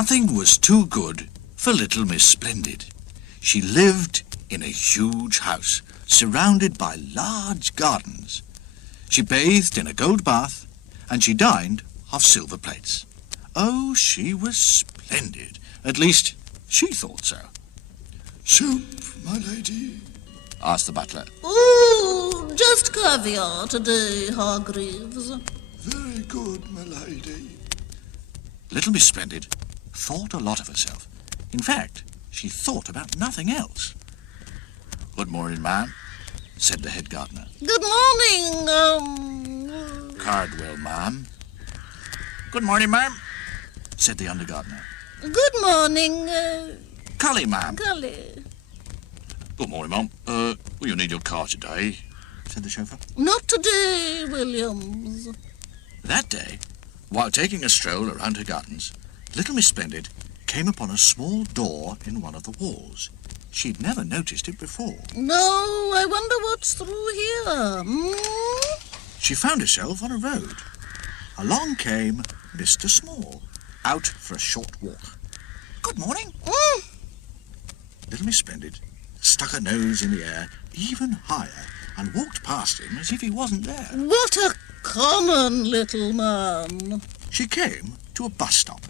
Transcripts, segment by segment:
Nothing was too good for little Miss Splendid. She lived in a huge house, surrounded by large gardens. She bathed in a gold bath, and she dined off silver plates. Oh, she was splendid. At least, she thought so. Soup, my lady? Asked the butler. Oh, just caviar today, Hargreaves. Very good, my lady. Little Miss Splendid thought a lot of herself. In fact, she thought about nothing else. Good morning, ma'am, said the head gardener. Good morning, Cardwell, ma'am. Good morning, ma'am, said the under gardener. Good morning, Cully, ma'am. Cully. Good morning, ma'am. Will you need your car today? Said the chauffeur. Not today, Williams. That day, while taking a stroll around her gardens, little Miss Splendid came upon a small door in one of the walls. She'd never noticed it before. No, I wonder what's through here. She found herself on a road. Along came Mr. Small, out for a short walk. Good morning. Little Miss Splendid stuck her nose in the air even higher and walked past him as if he wasn't there. What a common little man. She came to a bus stop.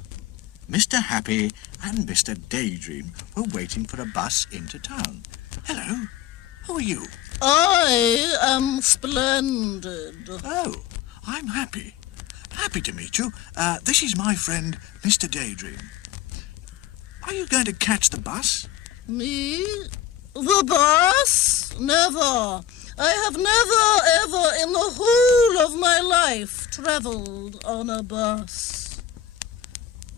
Mr. Happy and Mr. Daydream were waiting for a bus into town. Hello, who are you? I am splendid. Oh, I'm Happy. Happy to meet you. This is my friend, Mr. Daydream. Are you going to catch the bus? Me? The bus? Never. I have never, ever in the whole of my life travelled on a bus.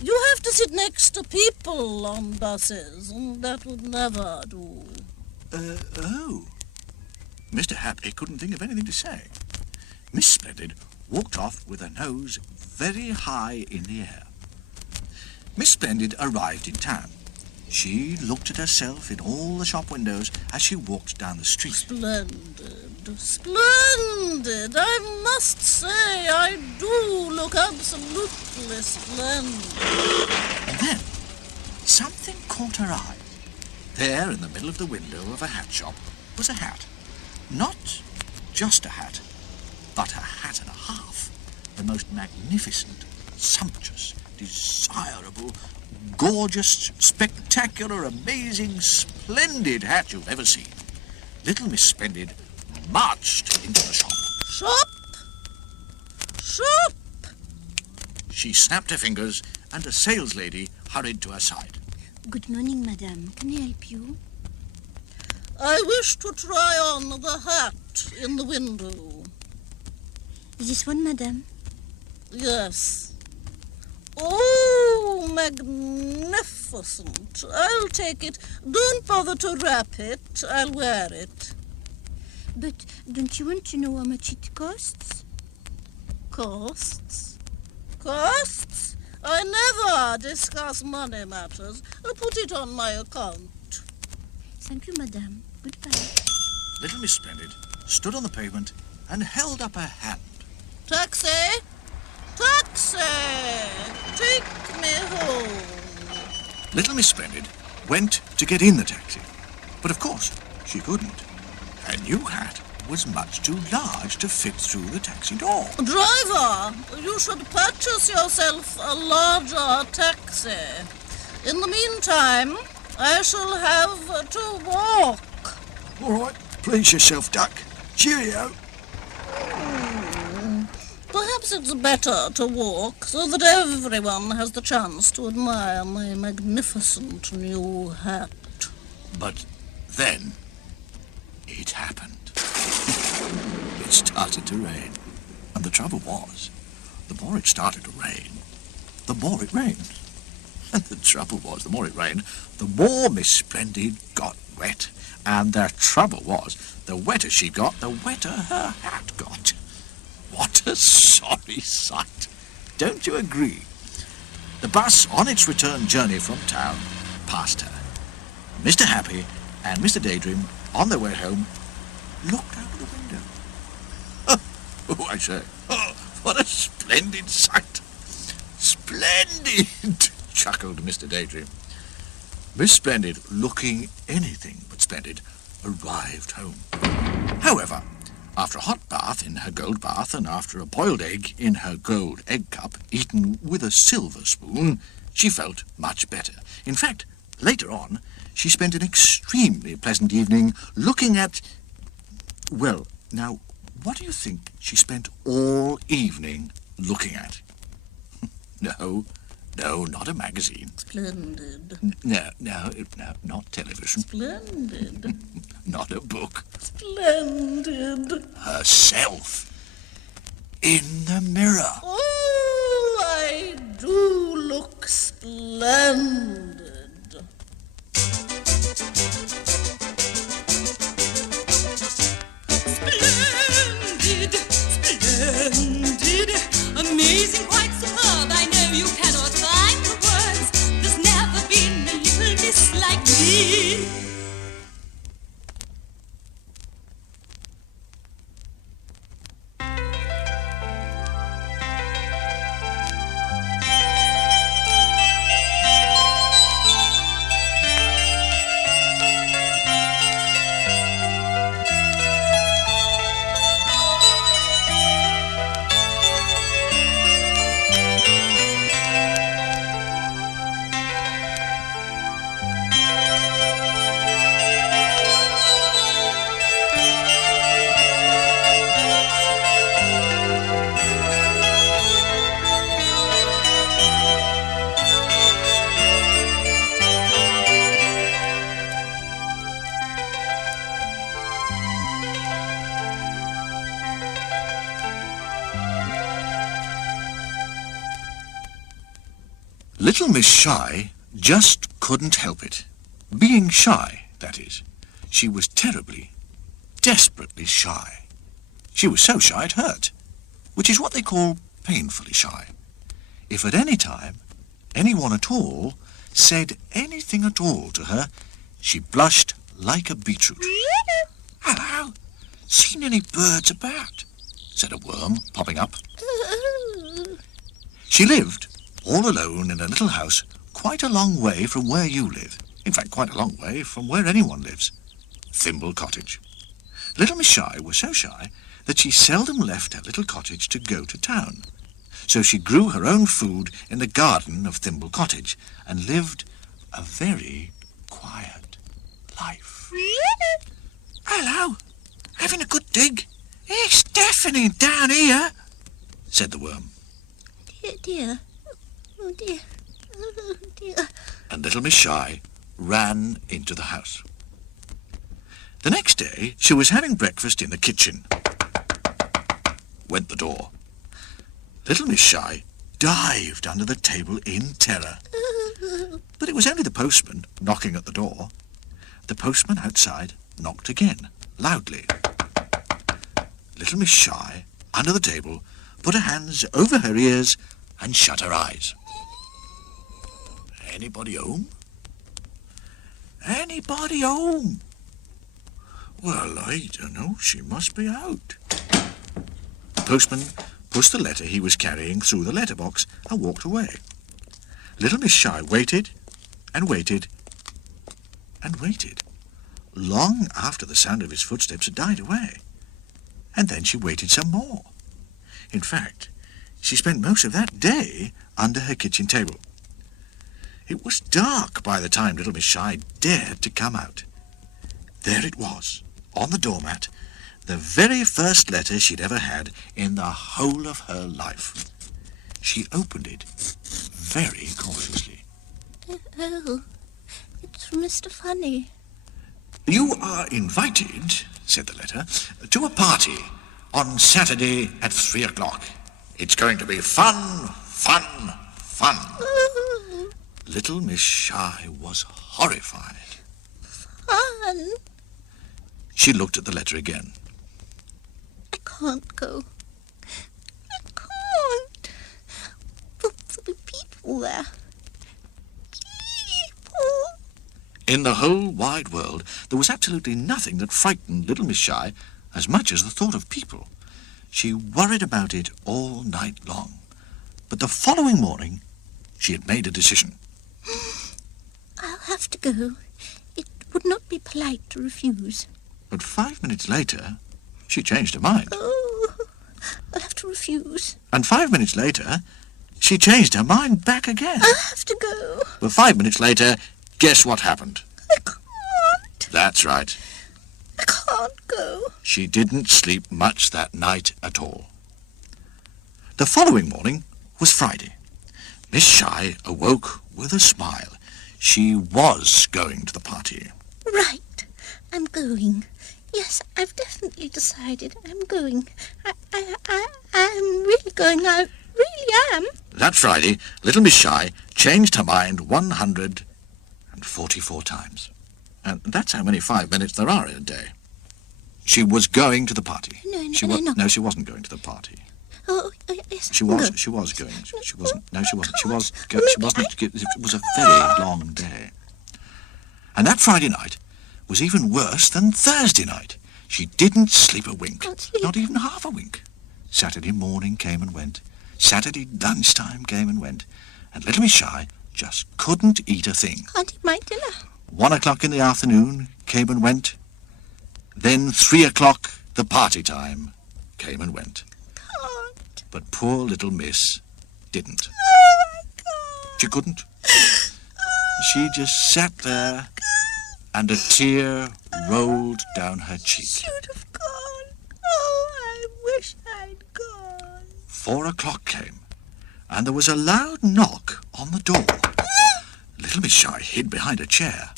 You have to sit next to people on buses, and that would never do. Oh. Mr. Happy couldn't think of anything to say. Miss Splendid walked off with her nose very high in the air. Miss Splendid arrived in town. She looked at herself in all the shop windows as she walked down the street. Splendid, splendid. I must say I do look absolutely splendid. And then something caught her eye. There in the middle of the window of a hat shop was a hat. Not just a hat, but a hat and a half. The most magnificent, sumptuous, desirable, gorgeous, spectacular, amazing, splendid hat you've ever seen. Little Miss Splendid marched into the shop. Shop? Shop? She snapped her fingers, and a saleslady hurried to her side. Good morning, madame. Can I help you? I wish to try on the hat in the window. This one, madame? Yes. Oh, magnificent. I'll take it. Don't bother to wrap it. I'll wear it. But don't you want to know how much it costs? Costs? Costs? I never discuss money matters. I'll put it on my account. Thank you, madame. Goodbye. Little Miss Splendid stood on the pavement and held up her hand. Taxi! Taxi! Take me home. Little Miss Splendid went to get in the taxi, but of course she couldn't. Her new hat was much too large to fit through the taxi door. Driver, you should purchase yourself a larger taxi. In the meantime, I shall have to walk. All right, please yourself, duck. Cheerio. Perhaps it's better to walk so that everyone has the chance to admire my magnificent new hat. But then it happened. It started to rain. And the trouble was, the more it started to rain, the more it rained. And the trouble was, the more it rained, the more Miss Splendid got wet. And the trouble was, the wetter she got, the wetter her hat got. What a sorry sight. Don't you agree? The bus, on its return journey from town, passed her. Mr. Happy and Mr. Daydream, on their way home, looked out of the window. Oh, I say, oh, what a splendid sight. Splendid! chuckled Mr. Daydream. Miss Splendid, looking anything but splendid, arrived home. However, after a hot bath in her gold bath and after a boiled egg in her gold egg cup, eaten with a silver spoon, she felt much better. In fact, later on, she spent an extremely pleasant evening looking at... Well, now, what do you think she spent all evening looking at? No, not a magazine. Splendid. No, not television. Splendid. Not a book. Splendid. Herself. In the mirror. Oh, I do look splendid. Splendid, splendid, amazing, quite superb. I know you cannot find the words. There's never been a little miss like me. Little Miss Shy just couldn't help it. Being shy, that is. She was terribly, desperately shy. She was so shy it hurt, which is what they call painfully shy. If at any time anyone at all said anything at all to her, she blushed like a beetroot. "Hello, seen any birds about?" said a worm, popping up. She lived all alone in a little house quite a long way from where you live. In fact, quite a long way from where anyone lives. Thimble Cottage. Little Miss Shy was so shy that she seldom left her little cottage to go to town. So she grew her own food in the garden of Thimble Cottage and lived a very quiet life. "Hello, having a good dig? It's deafening down here," said the worm. Dear, dear. Oh, dear. Oh, dear. And Little Miss Shy ran into the house. The next day, she was having breakfast in the kitchen. Went the door. Little Miss Shy dived under the table in terror. But it was only the postman knocking at the door. The postman outside knocked again, loudly. Little Miss Shy, under the table, put her hands over her ears and shut her eyes. "Anybody home? Anybody home? Well, I don't know. She must be out." The postman pushed the letter he was carrying through the letterbox and walked away. Little Miss Shy waited and waited and waited, long after the sound of his footsteps had died away. And then she waited some more. In fact, she spent most of that day under her kitchen table. It was dark by the time Little Miss Shy dared to come out. There it was, on the doormat, the very first letter she'd ever had in the whole of her life. She opened it very cautiously. Oh, it's from Mr. Funny. "You are invited," said the letter, "to a party on Saturday at 3 o'clock. It's going to be fun, fun, fun." Little Miss Shy was horrified. Fun. She looked at the letter again. I can't go. I can't. There'll be people there. People. In the whole wide world, there was absolutely nothing that frightened Little Miss Shy as much as the thought of people. She worried about it all night long. But the following morning, she had made a decision. I'll have to go. It would not be polite to refuse. But 5 minutes later, she changed her mind. Oh, I'll have to refuse. And 5 minutes later, she changed her mind back again. I'll have to go. Well, 5 minutes later, guess what happened? I can't. That's right. I can't go. She didn't sleep much that night at all. The following morning was Friday. Miss Shy awoke with a smile. She was going to the party. Right. I'm going. Yes, I've definitely decided. I'm going. I'm really going. I really am. That Friday, little Miss Shy changed her mind 144 times. And that's how many 5 minutes there are in a day. She was going to the party. No. No, she wasn't going to the party. Oh, yes. She I'm was. going. She was going. She wasn't. No, she wasn't. She was. Maybe She wasn't. It was a very long day. And that Friday night was even worse than Thursday night. She didn't sleep a wink. Can't sleep. Not even half a wink. Saturday morning came and went. Saturday lunchtime came and went. And little Miss Shy just couldn't eat a thing. Can't eat my dinner. 1 o'clock in the afternoon came and went. Then 3 o'clock, the party time, came and went. Can't. But poor little miss didn't. Oh, I can't. She couldn't. She just sat there, and a tear rolled down her cheek. Should have gone. Oh, I wish I'd gone. 4 o'clock came, and there was a loud knock on the door. Little Miss Shy hid behind a chair.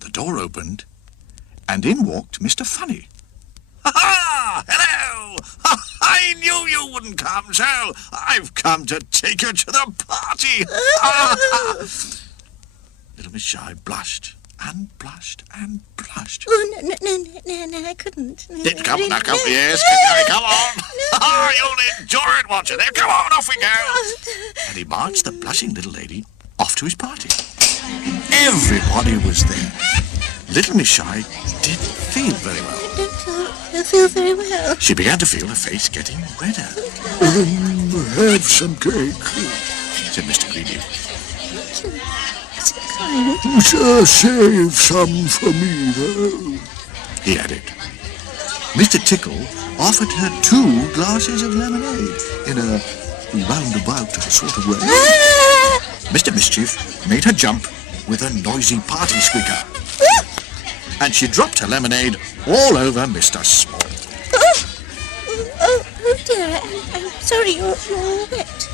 The door opened, and in walked Mr. Funny. Ha-ha! Hello! I knew you wouldn't come, so I've come to take you to the party. Little Miss Shy blushed and blushed and blushed. Oh, no, I couldn't. No, Come really, on, come, no. yes, come on. You'll enjoy it, won't you? There, come on, off we go. And he marched the blushing little lady off to his party. Everybody was there. Little Miss Shy didn't feel very well. I feel very well. She began to feel her face getting redder, Have some cake. said Mr. Greedy. So kind. Save some for me, though. He added. Mr. Tickle offered her 2 glasses of lemonade in a roundabout sort of way. Mr. Mischief made her jump with a noisy party squeaker. And she dropped her lemonade all over Mr. Small. Oh dear, I'm sorry, you're all wet.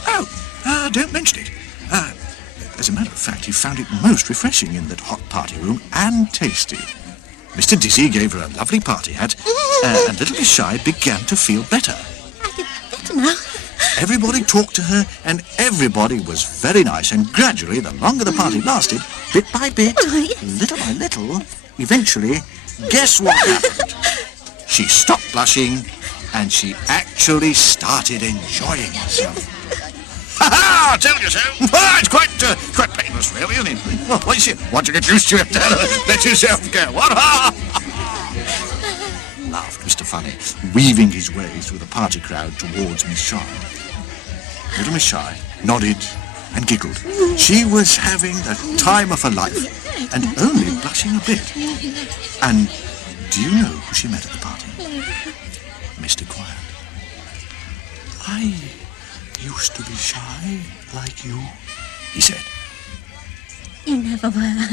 Don't mention it. As a matter of fact, he found it most refreshing in that hot party room and tasty. Mr. Dizzy gave her a lovely party hat, and little Miss Shy began to feel better. I feel better now. Everybody talked to her, and everybody was very nice, and gradually, the longer the party lasted, bit by bit, little by little, eventually, guess what happened? She stopped blushing, and she actually started enjoying herself. Ha-ha! I'll tell you so. It's quite painless, really, isn't it? Well, once you get used to it, let yourself go. What? Laughed Mr. Funny, weaving his way through the party crowd towards Miss Shy. Little Miss Shy nodded and giggled. She was having the time of her life, and only blushing a bit. And do you know who she met at the party? Mr. Quiet. I used to be shy like you, he said. You never were.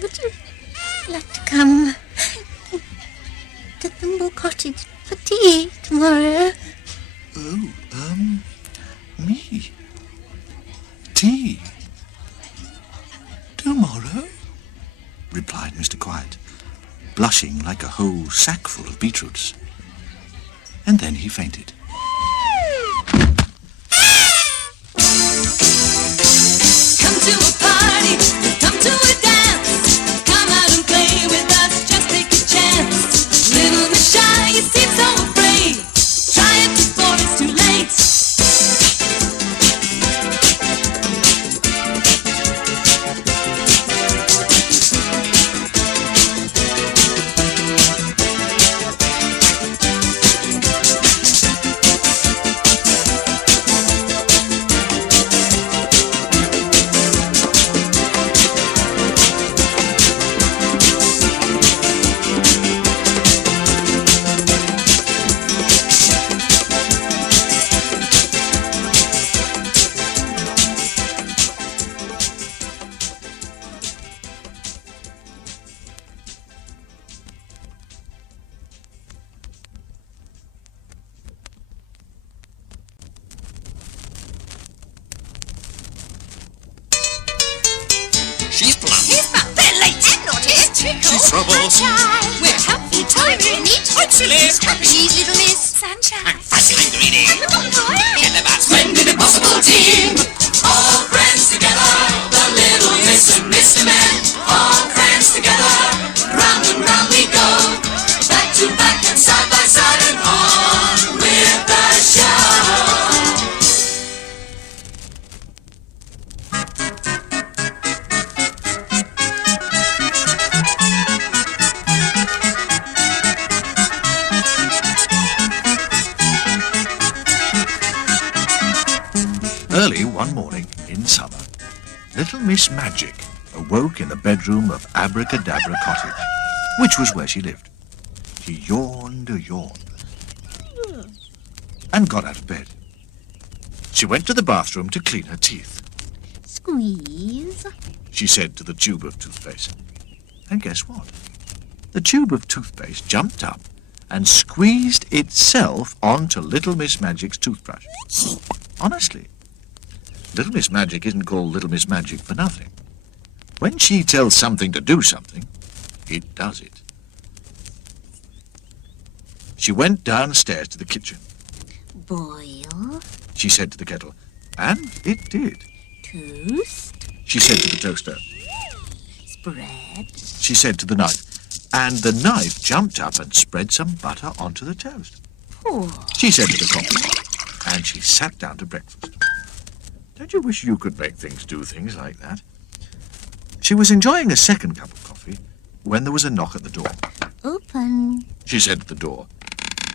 Would you like to come to Thimble Cottage for tea tomorrow? Oh, me? Tea? Tomorrow? Replied Mr. Quiet, blushing like a whole sackful of beetroots. And then he fainted. Come to a party, come to a dance. Come out and play with us, just take a chance. Little Miss Shy, you seem so afraid. Try it before it's too late. troubles. We're happy, tiny, neat, silly, scrappy. She's Little Miss Sunshine. Fussy and greedy. In the vast splendid impossible team. All friends together. The Little Miss and Mr. Man. All friends together. Round and round we go. Back to back and side by side and on with the show. Early one morning in summer, little Miss Magic awoke in the bedroom of Abracadabra Cottage, which was where she lived. She yawned a yawn and got out of bed. She went to the bathroom to clean her teeth. Squeeze. She said to the tube of toothpaste. And guess what? The tube of toothpaste jumped up and squeezed itself onto Little Miss Magic's toothbrush. Honestly, Little Miss Magic isn't called Little Miss Magic for nothing. When she tells something to do something, it does it. She went downstairs to the kitchen. Boil. She said to the kettle, and it did. Toast. She said to the toaster. Spread. She said to the knife, and the knife jumped up and spread some butter onto the toast. Pour. She said to the coffee pot, and she sat down to breakfast. Don't you wish you could make things do things like that? She was enjoying a second cup of coffee when there was a knock at the door. Open. She said to the door,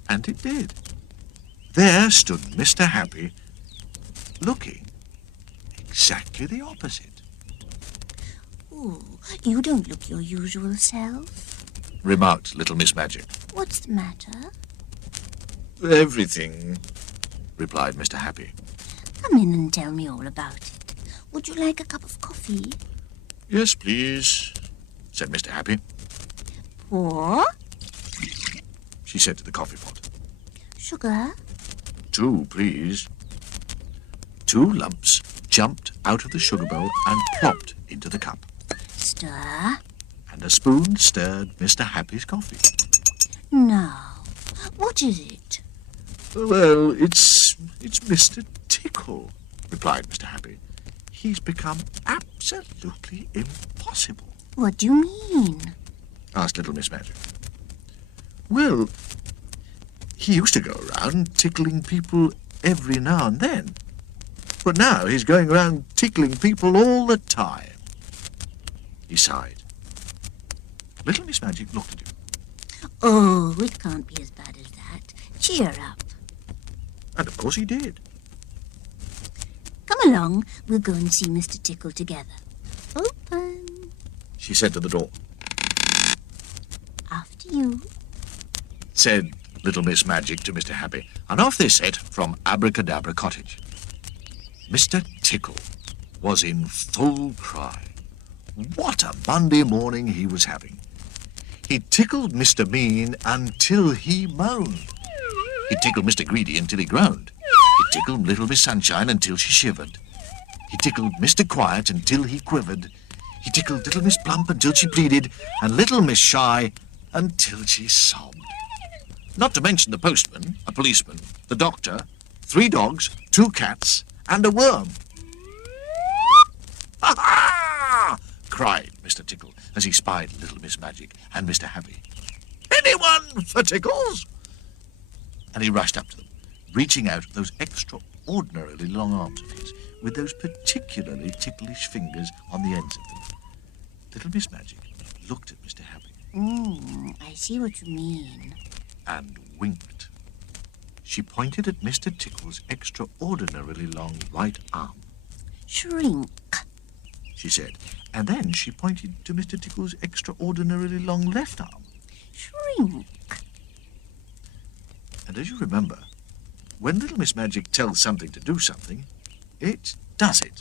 and it did. There stood Mr. Happy, looking exactly the opposite, Oh, you don't look your usual self. remarked Little Miss Magic. What's the matter? Everything, replied Mr. Happy. Come in and tell me all about it. Would you like a cup of coffee? Yes, please, said Mr. Happy. Pour. She said to the coffee pot. Sugar. 2, please. 2 lumps jumped out of the sugar bowl and plopped into the cup, Stir. and a spoon stirred Mr. Happy's coffee. Now, what is it? Well, it's Mr. Tickle, replied Mr. Happy. He's become absolutely impossible, What do you mean? asked Little Miss Magic. Well, he used to go around tickling people every now and then, but now he's going around tickling people all the time. He sighed. Little Miss Magic looked at him. Oh, it can't be as bad as that. Cheer up. And of course he did. Come along, we'll go and see Mr. Tickle together. Open. She said to the door. After you. Said Little Miss Magic to Mr. Happy, and off they set from Abracadabra Cottage. Mr. Tickle was in full cry. What a Monday morning he was having. He tickled Mr. Mean until he moaned. He tickled Mr. Greedy until he groaned. He tickled Little Miss Sunshine until she shivered. He tickled Mr. Quiet until he quivered. He tickled Little Miss Plump until she pleaded, and Little Miss Shy until she sobbed. Not to mention the postman, a policeman, the doctor, 3 dogs, 2 cats, and a worm. Ha ha! Cried Mr. Tickle as he spied Little Miss Magic and Mr. Happy. Anyone for tickles? And he rushed up to them, reaching out those extraordinarily long arms of his, with those particularly ticklish fingers on the ends of them. Little Miss Magic looked at Mr. Happy I see what you mean. and winked. She pointed at Mr. Tickle's extraordinarily long right arm, Shrink. she said, and then she pointed to Mr. Tickle's extraordinarily long left arm. Shrink. And as you remember, when Little Miss Magic tells something to do something, it does it.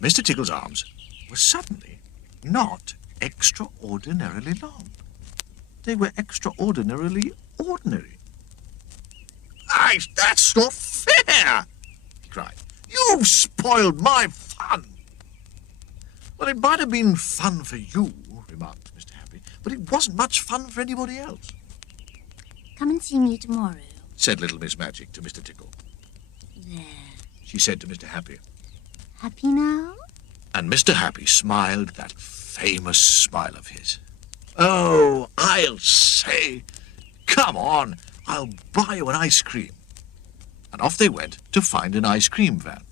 Mr. Tickle's arms were suddenly not extraordinarily long. They were extraordinarily ordinary. That's not fair, he cried. You've spoiled my fun. Well, it might have been fun for you, remarked Mr. Happy, but it wasn't much fun for anybody else, Come and see me tomorrow. said Little Miss Magic to Mr. Tickle. There. She said to Mr. Happy. Happy now? And Mr. Happy smiled that famous smile of his. Oh, I'll say. Come on, I'll buy you an ice cream. And off they went to find an ice cream van,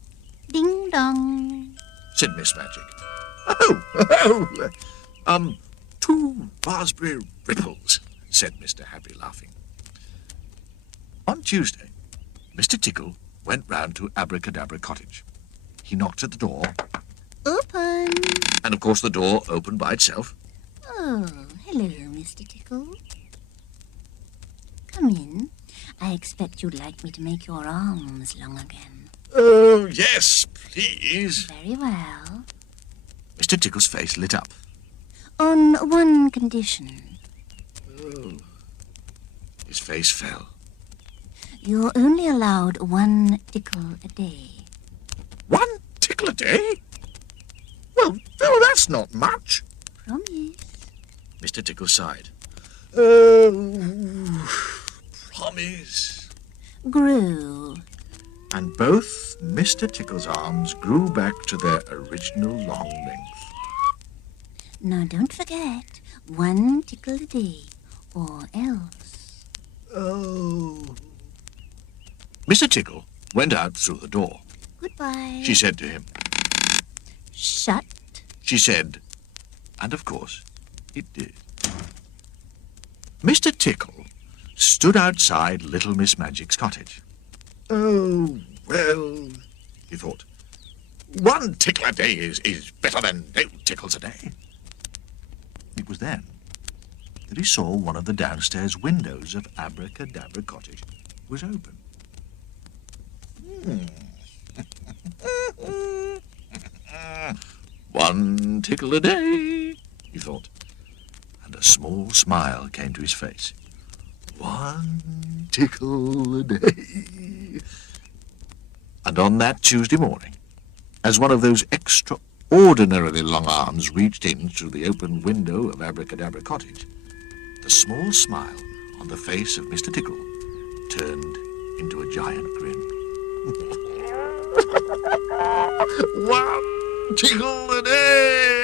Ding dong. said Miss Magic. Oh, 2 raspberry ripples, said Mr. Happy, laughing. On Tuesday, Mr. Tickle went round to Abracadabra Cottage. He knocked at the door, Open. and of course the door opened by itself. Oh, hello, Mr. Tickle. Come in. I expect you'd like me to make your arms long again. Oh, yes, please. Very well. Mr. Tickle's face lit up. On one condition. Oh. His face fell. You're only allowed 1 tickle a day. 1 tickle a day? Well, that's not much. Promise. Mr. Tickle sighed. Oh, promise. Grow. And both Mr. Tickle's arms grew back to their original long length. Now don't forget, 1 tickle a day, or else. Oh. Mr. Tickle went out through the door. Goodbye. She said to him. Shut. She said, and of course it did. Mr. Tickle stood outside Little Miss Magic's cottage. Oh, well, he thought, 1 tickle a day is better than no tickles a day. It was then that he saw one of the downstairs windows of Abracadabra Cottage was open. 1 tickle a day, he thought, and a small smile came to his face. 1 tickle a day. And on that Tuesday morning, as one of those extraordinarily long arms reached in through the open window of Abracadabra Cottage, the small smile on the face of Mr. Tickle turned into a giant grin. 1 tickle a day!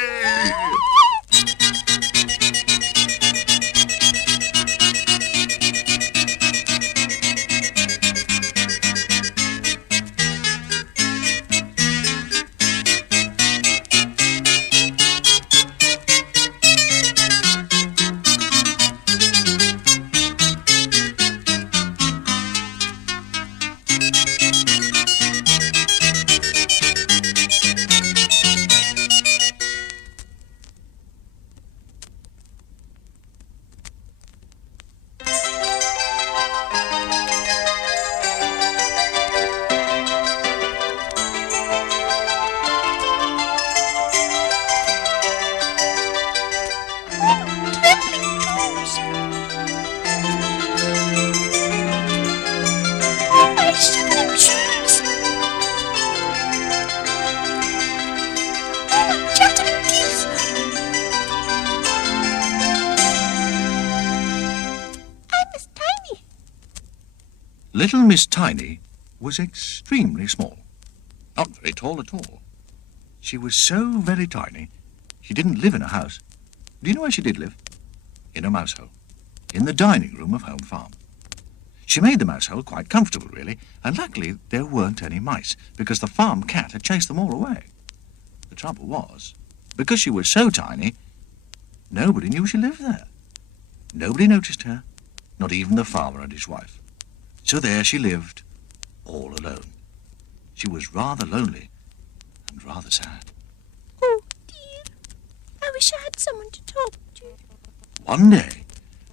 Little Miss Tiny was extremely small, not very tall at all. She was so very tiny, she didn't live in a house. Do you know where she did live? In a mouse hole, in the dining room of Home Farm. She made the mouse hole quite comfortable, really, and luckily there weren't any mice, because the farm cat had chased them all away. The trouble was, because she was so tiny, nobody knew she lived there. Nobody noticed her, not even the farmer and his wife. So there she lived, all alone. She was rather lonely and rather sad. Oh, dear. I wish I had someone to talk to. One day,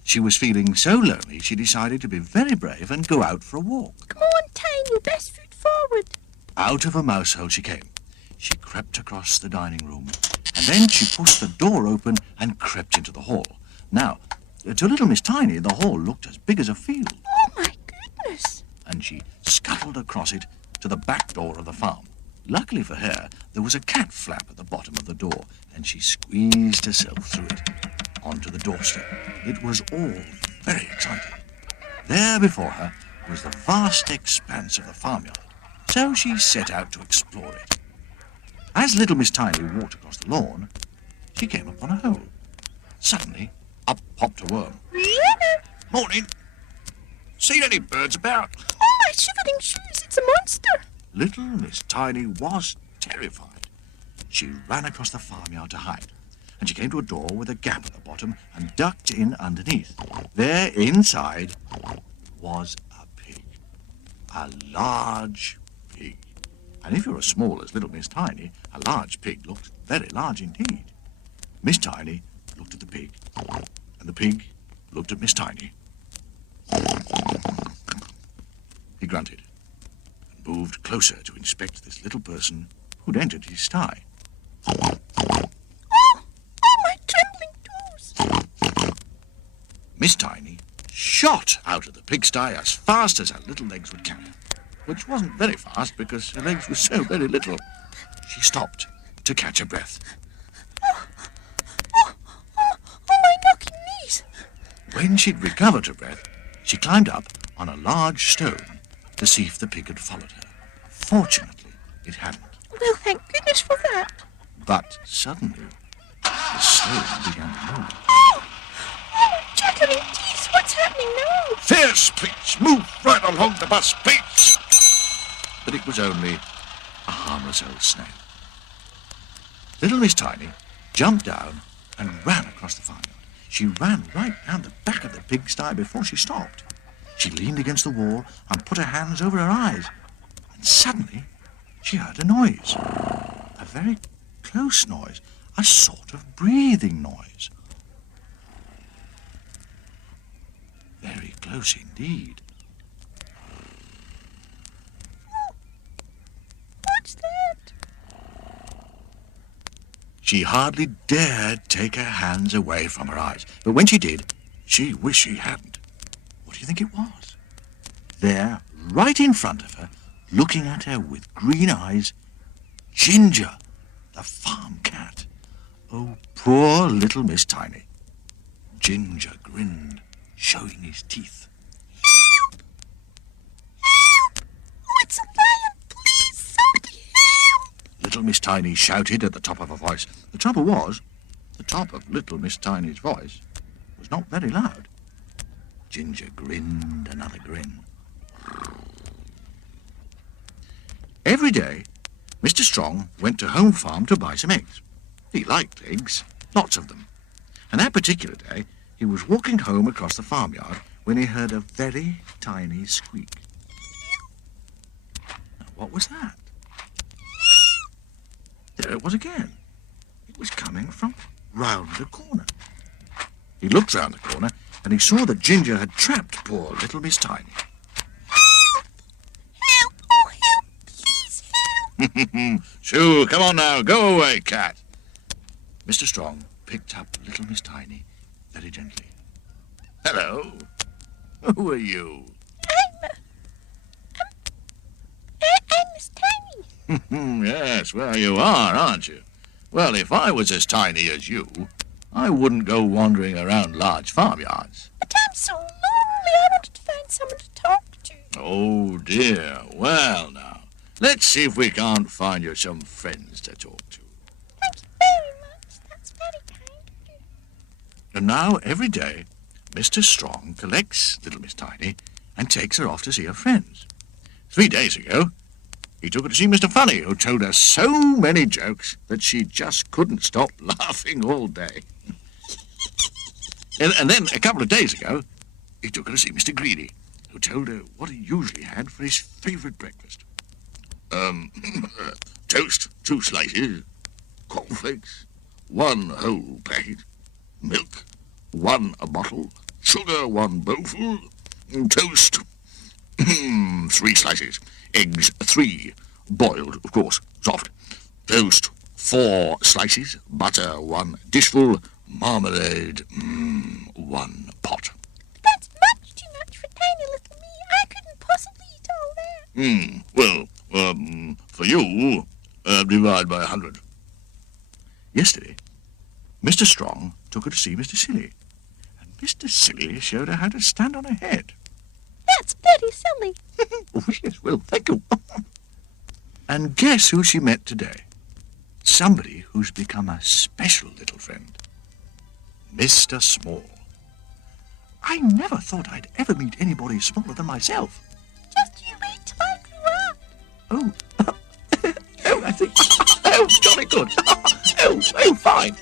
she was feeling so lonely she decided to be very brave and go out for a walk. Come on, Tiny, best foot forward. Out of a mouse hole she came. She crept across the dining room, and then she pushed the door open and crept into the hall. Now, to little Miss Tiny, the hall looked as big as a field. Oh, my goodness. And she scuttled across it to the back door of the farm. Luckily for her, there was a cat flap at the bottom of the door, and she squeezed herself through it onto the doorstep. It was all very exciting. There before her was the vast expanse of the farmyard, so she set out to explore it. As little Miss Tiny walked across the lawn, she came upon a hole. Suddenly, up popped a worm. Morning. Seen any birds about? Oh, my shivering shoes, it's a monster. Little Miss Tiny was terrified. She ran across the farmyard to hide, and she came to a door with a gap at the bottom and ducked in underneath. There inside was a pig. A large pig. And if you're as small as little Miss Tiny, a large pig looked very large indeed. Miss Tiny looked at the pig, and the pig looked at Miss Tiny. He grunted and moved closer to inspect this little person who'd entered his sty. Oh, my trembling toes. Miss Tiny shot out of the pigsty as fast as her little legs would carry her, which wasn't very fast because her legs were so very little. She stopped to catch her breath. Oh, my knocking knees. When she'd recovered her breath, she climbed up on a large stone to see if the pig had followed her. Fortunately, it hadn't. Well, thank goodness for that. But suddenly, the stone began to move. Oh, my chattering teeth, what's happening now? Fierce, please! Move right along the bus, please! But it was only a harmless old snail. Little Miss Tiny jumped down and ran across the farmyard. She ran right down the back of the pigsty before she stopped. She leaned against the wall and put her hands over her eyes. And suddenly, she heard a noise. A very close noise. A sort of breathing noise. Very close indeed. What's that? She hardly dared take her hands away from her eyes. But when she did, she wished she hadn't. What do you think it was? There, right in front of her, looking at her with green eyes, Ginger, the farm cat. Oh, poor little Miss Tiny. Ginger grinned, showing his teeth. Help! Help! Oh, it's a lion! Please, somebody help! Little Miss Tiny shouted at the top of her voice. The trouble was, the top of little Miss Tiny's voice was not very loud. Ginger grinned another grin. Every day, Mr. Strong went to Home Farm to buy some eggs. He liked eggs, lots of them. And that particular day, he was walking home across the farmyard when he heard a very tiny squeak. Now, what was that? There it was again. It was coming from round the corner. He looked round the corner and he saw that Ginger had trapped poor little Miss Tiny. Help! Oh, help! Please help! Shoo, come on now, go away, cat. Mr. Strong picked up little Miss Tiny very gently. Hello. Who are you? I'm Miss Tiny. Yes, well, you are, aren't you? Well, if I was as tiny as you, I wouldn't go wandering around large farmyards. But I'm so lonely, I wanted to find someone to talk to. Oh, dear. Well, now, let's see if we can't find you some friends to talk to. Thank you very much. That's very kind of you. And now, every day, Mr. Strong collects little Miss Tiny and takes her off to see her friends. 3 days ago, he took her to see Mr. Funny, who told her so many jokes that she just couldn't stop laughing all day. And then, a couple of days ago, he took her to see Mr. Greedy, who told her what he usually had for his favourite breakfast. Toast, 2 slices, cornflakes, 1 whole packet, milk, 1 bottle, sugar, 1 bowlful, toast, 3 slices, eggs 3, boiled, of course, soft, toast 4 slices, butter 1 dishful, marmalade 1 pot. That's much too much for tiny little me. I couldn't possibly eat all that. Well, for you, divide by 100. Yesterday, Mr. Strong took her to see Mr. Silly, and Mr. Silly showed her how to stand on her head. That's very silly. Oh, yes, well, thank you. And guess who she met today? Somebody who's become a special little friend. Mr. Small. I never thought I'd ever meet anybody smaller than myself. Just you wait till I grow up. Oh, oh, I think. Oh, jolly good. Oh, fine.